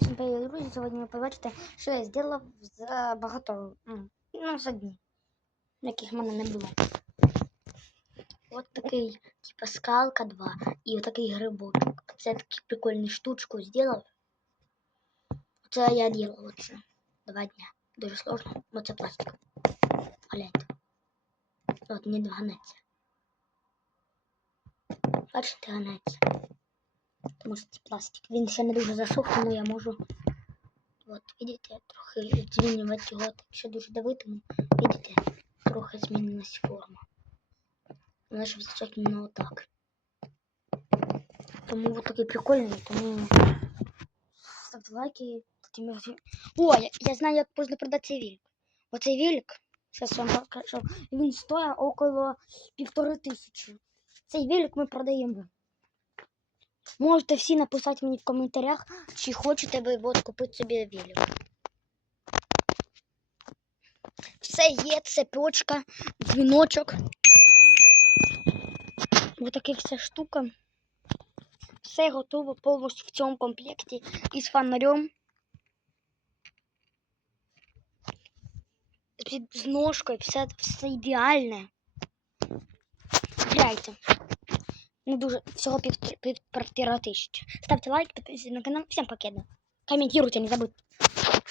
Всім привіт, друзі! Сьогодні ви побачите, що я зробив за багато, ну, за дні, яких в мене не було. От такий, типа, скалка 2 і отакий грибочок. Це таку прикольну штучку зробив. Це я робив оце два дня. Дуже сложно, бо це пластик. Гляньте. От, не гнеться. Бачите, гнеться. Тому пластик. Він ще не дуже засох, тому я можу. От, видите, трохи змінювати його. Так що дуже давитиму. Видите, трохи змінилась форма. Вона щоб зачать іменно отак. Тому от такий прикольний, тому ставте лайки. Потім. О, я, я знаю, як можна продати цей велик. Оцей велик, зараз вам покажу, він стоїть около півтори тисячі. Цей велик ми продаємо. Можете всі написати мені в коментарях, чи хочете ви от купити собі велик. Все є, цепочка, дзвіночок. Ось така вся штука. Все готово повністю в цьому комплекті із фонарем. З ножкою, все, все ідеальне. Гляньте. Ну дуже всього пів, півтора тисячі. Ставте лайк, підписуйтесь на канал. Всім покеда. Комментируйте, не забудьте.